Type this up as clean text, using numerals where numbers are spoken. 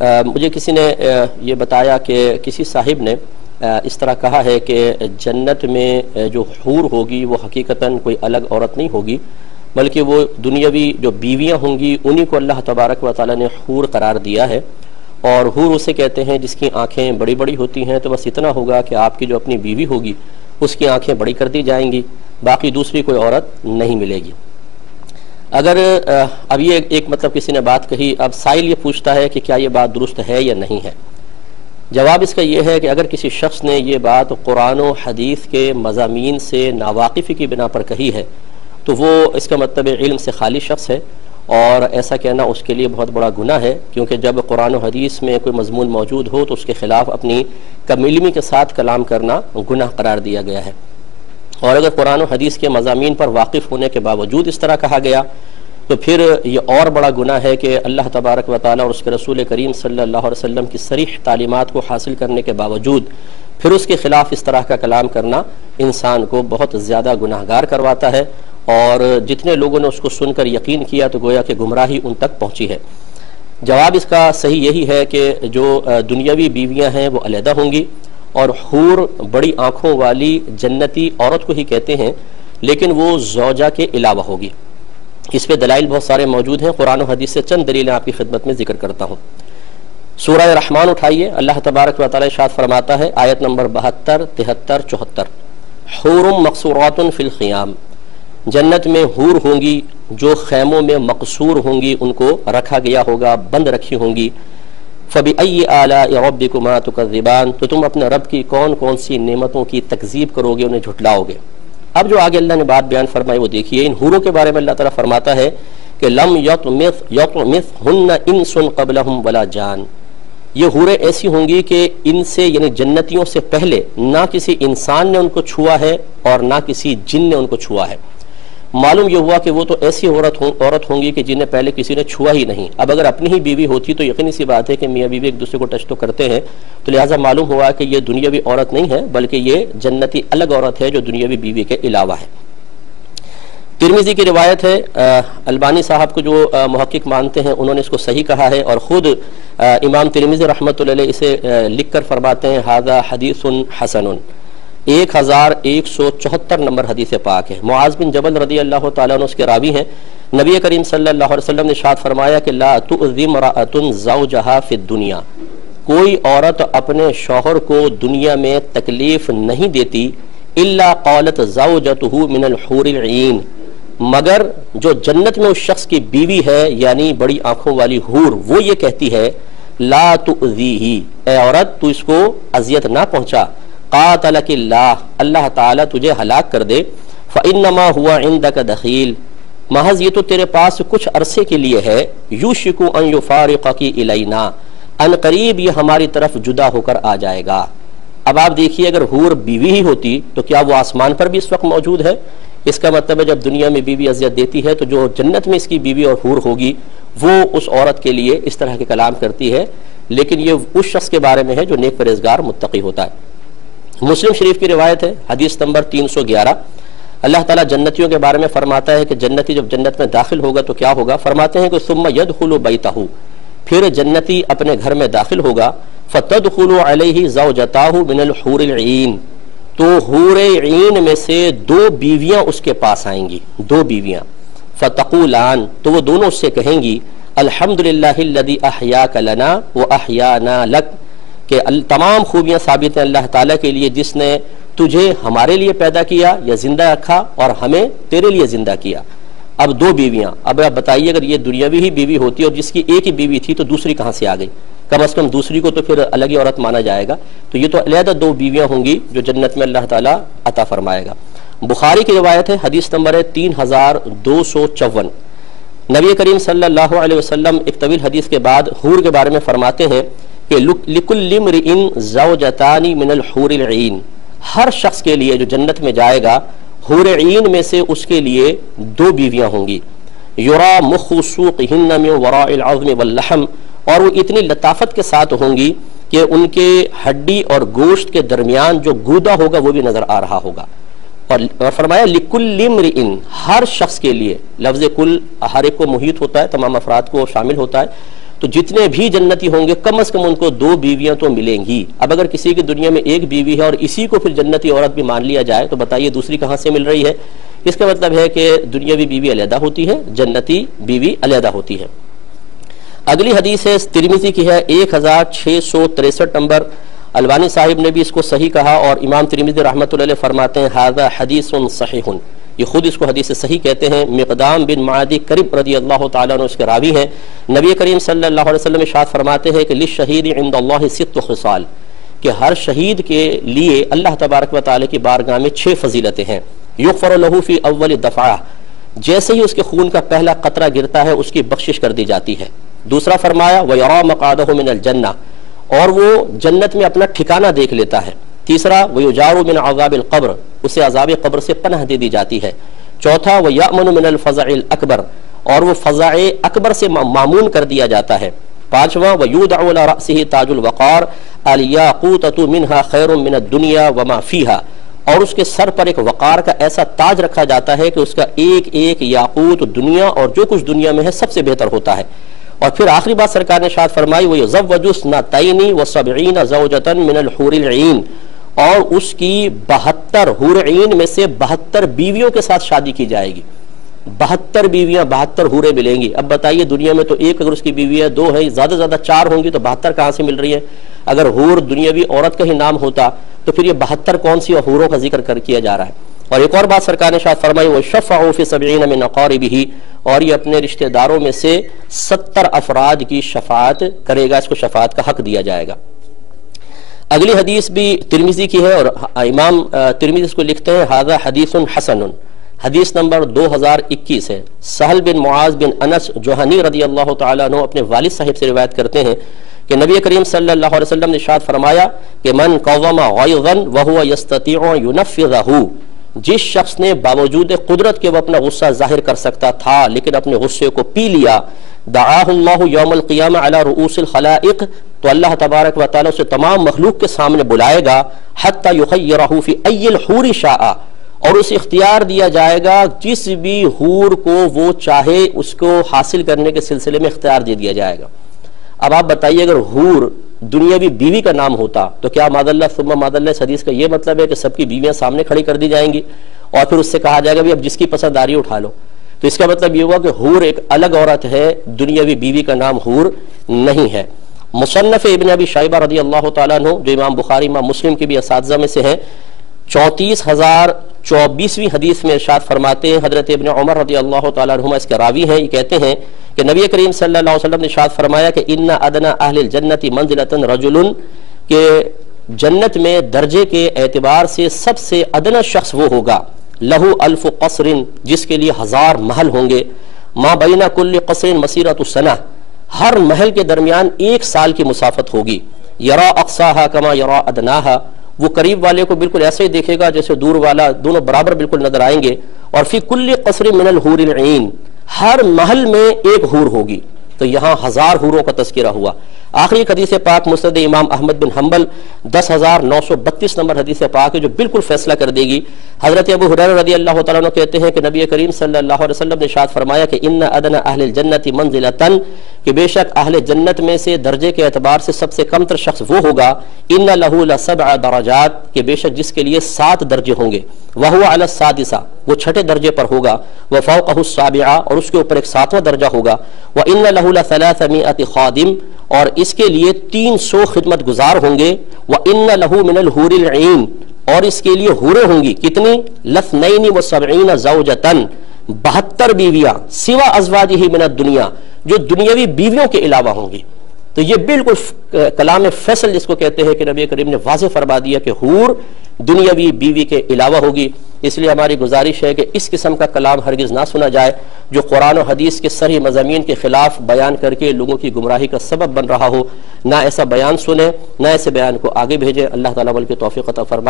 مجھے کسی نے یہ بتایا کہ کسی صاحب نے اس طرح کہا ہے کہ جنت میں جو حور ہوگی وہ حقیقتاً کوئی الگ عورت نہیں ہوگی، بلکہ وہ دنیاوی جو بیویاں ہوں گی انہی کو اللہ تبارک و تعالیٰ نے حور قرار دیا ہے، اور حور اسے کہتے ہیں جس کی آنکھیں بڑی بڑی ہوتی ہیں۔ تو بس اتنا ہوگا کہ آپ کی جو اپنی بیوی ہوگی اس کی آنکھیں بڑی کر دی جائیں گی، باقی دوسری کوئی عورت نہیں ملے گی۔ اگر اب یہ ایک مطلب کسی نے بات کہی، اب سائل یہ پوچھتا ہے کہ کیا یہ بات درست ہے یا نہیں ہے؟ جواب اس کا یہ ہے کہ اگر کسی شخص نے یہ بات قرآن و حدیث کے مضامین سے ناواقفی کی بنا پر کہی ہے تو وہ اس کا مطلب علم سے خالی شخص ہے، اور ایسا کہنا اس کے لیے بہت بڑا گناہ ہے، کیونکہ جب قرآن و حدیث میں کوئی مضمون موجود ہو تو اس کے خلاف اپنی کم علمی کے ساتھ کلام کرنا گناہ قرار دیا گیا ہے۔ اور اگر قرآن و حدیث کے مضامین پر واقف ہونے کے باوجود اس طرح کہا گیا تو پھر یہ اور بڑا گناہ ہے کہ اللہ تبارک و تعالیٰ اور اس کے رسول کریم صلی اللہ علیہ وسلم کی صریح تعلیمات کو حاصل کرنے کے باوجود پھر اس کے خلاف اس طرح کا کلام کرنا انسان کو بہت زیادہ گناہگار کرواتا ہے، اور جتنے لوگوں نے اس کو سن کر یقین کیا تو گویا کہ گمراہی ان تک پہنچی ہے۔ جواب اس کا صحیح یہی ہے کہ جو دنیاوی بیویاں ہیں وہ علیحدہ ہوں گی، اور حور بڑی آنکھوں والی جنتی عورت کو ہی کہتے ہیں، لیکن وہ زوجہ کے علاوہ ہوگی۔ اس پہ دلائل بہت سارے موجود ہیں، قرآن و حدیث سے چند دلیلیں آپ کی خدمت میں ذکر کرتا ہوں۔ سورہ رحمان اٹھائیے، اللہ تبارک و تعالی ارشاد فرماتا ہے، آیت نمبر 72، 73، 74، حور مقصورات فی الخیام، جنت میں حور ہوں گی جو خیموں میں مقصور ہوں گی، ان کو رکھا گیا ہوگا، بند رکھی ہوں گی۔ فَبِأَيِّ آلَاءِ رَبِّكُمَا تُكَذِّبَانِ، تو تم اپنے رب کی کون کون سی نعمتوں کی تکذیب کرو گے، انہیں جھٹلاؤ گے۔ اب جو آگے اللہ نے بات بیان فرمائی وہ دیکھیے، ان حوروں کے بارے میں اللہ تعالیٰ فرماتا ہے کہ لم یطمثہن انس قبلہم ولا جان، یہ حوریں ایسی ہوں گی کہ ان سے یعنی جنتیوں سے پہلے نہ کسی انسان نے ان کو چھوا ہے اور نہ کسی جن نے ان کو چھوا ہے۔ معلوم یہ ہوا کہ وہ تو ایسی عورت ہوں گی کہ جنہیں پہلے کسی نے چھوا ہی نہیں۔ اب اگر اپنی ہی بیوی ہوتی تو یقینی سی بات ہے کہ میاں بیوی ایک دوسرے کو ٹچ تو کرتے ہیں، تو لہٰذا معلوم ہوا کہ یہ دنیاوی عورت نہیں ہے بلکہ یہ جنتی الگ عورت ہے جو دنیاوی بیوی کے علاوہ ہے۔ ترمذی کی روایت ہے، البانی صاحب کو جو محقق مانتے ہیں انہوں نے اس کو صحیح کہا ہے، اور خود امام ترمذی رحمۃ اللہ علیہ اسے لکھ کر فرماتے ہیں ھذا حدیث حسن، 1174 نمبر حدیث پاک ہے۔ معاذ بن جبل رضی اللہ تعالیٰ عنہ اس کے راوی ہیں، نبی کریم صلی اللہ علیہ وسلم نے ارشاد فرمایا کہ لا تؤذی امرأۃ زوجہا فی الدنیا، کوئی عورت اپنے شوہر کو دنیا میں تکلیف نہیں دیتی، الا قالت زوجتہ من الحور العین، مگر جو جنت میں اس شخص کی بیوی ہے یعنی بڑی آنکھوں والی حور وہ یہ کہتی ہے لا تؤذیہ، اے عورت تو اس کو اذیت نہ پہنچا، قاتلک اللہ، اللہ تعالیٰ تجھے ہلاک کر دے، فإنما هو عندک دخیل، محض یہ تو تیرے پاس کچھ عرصے کے لیے ہے، یوشک ان یفارقک الینا، ان قریب یہ ہماری طرف جدا ہو کر آ جائے گا۔ اب آپ دیکھیے اگر حور بیوی ہی ہوتی تو کیا وہ آسمان پر بھی اس وقت موجود ہے؟ اس کا مطلب ہے جب دنیا میں بیوی اذیت دیتی ہے تو جو جنت میں اس کی بیوی اور حور ہوگی وہ اس عورت کے لیے اس طرح کے کلام کرتی ہے، لیکن یہ اس شخص کے بارے میں ہے جو نیک پرہیزگار متقی ہوتا ہے۔ مسلم شریف کی روایت ہے، حدیث نمبر 311، اللہ تعالیٰ جنتیوں کے بارے میں فرماتا ہے کہ جنتی جب جنت میں داخل ہوگا تو کیا ہوگا؟ فرماتے ہیں کہ ثم يدخل بیتہ، پھر جنتی اپنے گھر میں داخل ہوگا، فتدخل علیہ زوجتاہ من الحور العین، تو حور عین میں سے 2 بیویاں اس کے پاس آئیں گی، 2 بیویاں، فتقولان، تو وہ دونوں اس سے کہیں گی الحمدللہ الذی احیاک لنا واحیانا لک، کہ تمام خوبیاں ثابت ہیں اللہ تعالیٰ کے لیے جس نے تجھے ہمارے لیے پیدا کیا یا زندہ رکھا اور ہمیں تیرے لیے زندہ کیا۔ اب 2 بیویاں، اب آپ بتائیے اگر یہ دنیاوی ہی بیوی ہوتی اور جس کی ایک ہی بیوی تھی تو دوسری کہاں سے آ گئی؟ کم از کم دوسری کو تو پھر الگ ہی عورت مانا جائے گا، تو یہ تو علیحدہ 2 بیویاں ہوں گی جو جنت میں اللہ تعالیٰ عطا فرمائے گا۔ بخاری کی روایت ہے، حدیث نمبر ہے 3254، نبی کریم صلی اللہ علیہ وسلم ایک طویل حدیث کے بعد حور کے بارے میں فرماتے ہیں کہ لِكُلِّ امْرِئٍ زَوْجَتَانِ مِنَ الْحُورِ الْعِينِ، ہر شخص کے لیے جو جنت میں جائے گا حور عین میں سے اس کے لیے 2 بیویاں ہوں گی، یُرَى مُخُّ سُوقِهِنَّ مِنْ وَرَاءِ الْعَظْمِ وَاللَّحْمِ، اور وہ اتنی لطافت کے ساتھ ہوں گی کہ ان کے ہڈی اور گوشت کے درمیان جو گودا ہوگا وہ بھی نظر آ رہا ہوگا۔ اور فرمایا لِكُلِّ امْرِئٍ، ہر شخص کے لیے، لفظ کل ہر ایک کو محیط ہوتا ہے، تمام افراد کو شامل ہوتا ہے، تو جتنے بھی جنتی ہوں گے کم از کم ان کو 2 بیویاں تو ملیں گی۔ اب اگر کسی کی دنیا میں 1 بیوی ہے اور اسی کو پھر جنتی عورت بھی مان لیا جائے تو بتائیے دوسری کہاں سے مل رہی ہے؟ اس کا مطلب ہے کہ دنیاوی بیوی علیحدہ ہوتی ہے، جنتی بیوی علیحدہ ہوتی ہے۔ اگلی حدیث ہے ترمذی کی ہے 1663 نمبر، البانی صاحب نے بھی اس کو صحیح کہا اور امام ترمذی رحمۃ اللہ علیہ فرماتے ہیں ھذا حدیث صحیح، یہ خود اس کو حدیث صحیح کہتے ہیں۔ مقدام بن معدی کرب رضی اللہ تعالیٰ عنہ اس کے راوی ہیں۔ نبی کریم صلی اللہ علیہ وسلم ارشاد فرماتے ہیں کہ للشہید عند اللہ 6 خصال، کہ ہر شہید کے لیے اللہ تبارک و تعالی کی بارگاہ میں 6 فضیلتیں ہیں۔ یغفر له فی اول دفعہ، جیسے ہی اس کے خون کا پہلا قطرہ گرتا ہے اس کی بخشش کر دی جاتی ہے۔ دوسرا فرمایا وَيَرَى مَقْعَدَهُ مِنَ الْجَنَّةِ، اور وہ جنت میں اپنا ٹھکانہ دیکھ لیتا ہے۔ تیسرا وَيُجَارُ مِنْ عَذَابِ الْقَبْرِ، اسے عذاب قبر سے پناہ دے دی جاتی ہے۔ چوتھا وَيَأْمُنُ مِنَ الْفَزَعِ الْأَكْبَرِ، اور وہ فزع اکبر سے مامون کر دیا جاتا ہے۔ پانچواں وَيُودَعُ عَلَى رَأْسِهِ تاج الوقار الْيَاقُوتَةُ مِنْهَا خَيْرٌ مِنَ الدُّنْيَا وَمَا فِيهَا، اور اس کے سر پر ایک وقار کا ایسا تاج رکھا جاتا ہے کہ اس کا ایک ایک یاقوت دنیا اور جو کچھ دنیا میں ہے سب سے بہتر ہوتا ہے۔ اور پھر آخری بات سرکار نے ارشاد فرمائی وَيُزَوَّجُ اثْنَتَيْنِ وَسَبْعِينَ زَوْجَةً مِنَ الْحُورِ الْعِينِ، اور اس کی 72 حور عین میں سے 72 بیویوں کے ساتھ شادی کی جائے گی۔ 72 بیویاں، 72 حوریں ملیں گی۔ اب بتائیے دنیا میں تو ایک اگر اس کی بیوی ہے، 2 ہے، زیادہ زیادہ 4 ہوں گی تو 72 کہاں سے مل رہی ہے؟ اگر حور دنیاوی عورت کا ہی نام ہوتا تو پھر یہ 72 کون سی حوروں کا ذکر کیا جا رہا ہے؟ اور ایک اور بات سرکار نے ارشاد فرمائی وَشَفَّعُ فِي 70 مِنْ أَقَارِبِهِ، اور یہ اپنے رشتہ داروں میں سے 70 افراد کی شفاعت کرے گا، اس کو شفاعت کا حق دیا جائے گا۔ اگلی حدیث بھی ترمذی کی ہے اور امام ترمذی اس کو لکھتے ہیں ھذا حدیث حسن، حدیث نمبر 2021 ہے۔ سہل بن معاذ بن انس جوہنی رضی اللہ تعالیٰ عنہ اپنے والد صاحب سے روایت کرتے ہیں کہ نبی کریم صلی اللہ علیہ وسلم نے ارشاد فرمایا کہ من قوم غیظا وهو يستطيع ينفذه، جس شخص نے باوجود قدرت کے وہ اپنا غصہ ظاہر کر سکتا تھا لیکن اپنے غصے کو پی لیا، دعاہ اللہ یوم القیامہ علی رؤوس الخلائق، تو اللہ تبارک و تعالی اسے تمام مخلوق کے سامنے بلائے گا، حتی یخیرہ فی ای الحور شاء، اور اسے اختیار دیا جائے گا جس بھی حور کو وہ چاہے اس کو حاصل کرنے کے سلسلے میں اختیار دے دیا جائے گا۔ اب آپ بتائیے اگر حور دنیاوی بیوی کا نام ہوتا تو کیا ماذ اللہ ثم ماذ اللہ اس حدیث کا یہ مطلب ہے کہ سب کی بیویاں سامنے کھڑی کر دی جائیں گی اور پھر اس سے کہا جائے گا بھی اب جس کی پسند آ رہی اٹھا لو؟ تو اس کا مطلب یہ ہوا کہ حور ایک الگ عورت ہے، دنیاوی بیوی کا نام حور نہیں ہے۔ مصنف ابن ابی شیبہ رضی اللہ تعالیٰ عنہ جو امام بخاری امام مسلم کے بھی اساتذہ میں سے ہیں، 34,024ویں حدیث میں ارشاد فرماتے ہیں، حضرت ابن عمر رضی اللہ تعالیٰ عنہما اس کے راوی ہیں، یہ کہتے ہیں کہ نبی کریم صلی اللہ علیہ وسلم نے ارشاد فرمایا کہ ان ادنا اہل الجنت منزلۃ رجل، کہ جنت میں درجے کے اعتبار سے سب سے ادنا شخص وہ ہوگا لہو الف قصر، جس کے لیے 1000 محل ہوں گے، ما بین کل قصر مسیرۃ السنہ، ہر محل کے درمیان 1 سال کی مسافت ہوگی، یرا اقصاها کما یرا ادناها، وہ قریب والے کو بالکل ایسے ہی دیکھے گا جیسے دور والا، دونوں برابر بالکل نظر آئیں گے، اور فی کل قصر من الحور العین، ہر محل میں 1 حور ہوگی، تو یہاں 1000 حوروں کا تذکرہ ہوا۔ آخری حدیث پاک مسند امام احمد بن حنبل 10,932 نمبر حدیث پاک ہے جو بالکل فیصلہ کر دے گی۔ حضرت ابو ہریرہ رضی اللہ تعالیٰ عنہ کہتے ہیں کہ نبی کریم صلی اللہ علیہ وسلم نے ارشاد فرمایا کہ ان ادنی اہل الجنت منزلۃ، کہ بے شک اہل جنت میں سے درجے کے اعتبار سے سب سے کم تر شخص وہ ہوگا، ان لہ لسبع درجات، کہ بے شک جس کے لیے 7 درجے ہوں گے، وہو علی السادسہ، وہ 6 درجے پر ہوگا، وفوقہ السابعہ، اور اس کے اوپر ایک 7واں درجہ ہوگا، وان لہ ل300 خادم، اور اس کے لیے 300 خدمت گزار ہوں گے، وَإِنَّ لَهُ مِنَ الْحُورِ الْعِينِ، اور اس کے لیے حوریں ہوں گی کتنی؟ لَثْنَيْنِ وَسَبْعِينَ زَوْجَةً، 72 بیویاں، سوا ازواجہ من الدنیا، جو دنیاوی بیویوں کے علاوہ ہوں گی۔ تو یہ بالکل کلام فیصل جس کو کہتے ہیں کہ نبی کریم نے واضح فرما دیا کہ حور دنیاوی بیوی کے علاوہ ہوگی۔ اس لیے ہماری گزارش ہے کہ اس قسم کا کلام ہرگز نہ سنا جائے جو قرآن و حدیث کے صریح مضامین کے خلاف بیان کر کے لوگوں کی گمراہی کا سبب بن رہا ہو، نہ ایسا بیان سنیں، نہ ایسے بیان کو آگے بھیجیں۔ اللہ تعالیٰ عمل کی توفیق عطا فرمائے۔